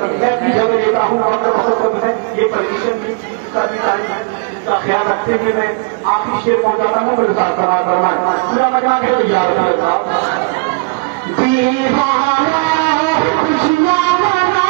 मैं अपनी जगह लेता हूँ डॉक्टर मोहम्मद है ये परमिशन का ख्याल रखते हुए मैं आखिरी शेर पहुंचाता हूँ मेरे साथ सवाल फरमाएं पूरा लगना के याद रखा दीवाना खुशियां मना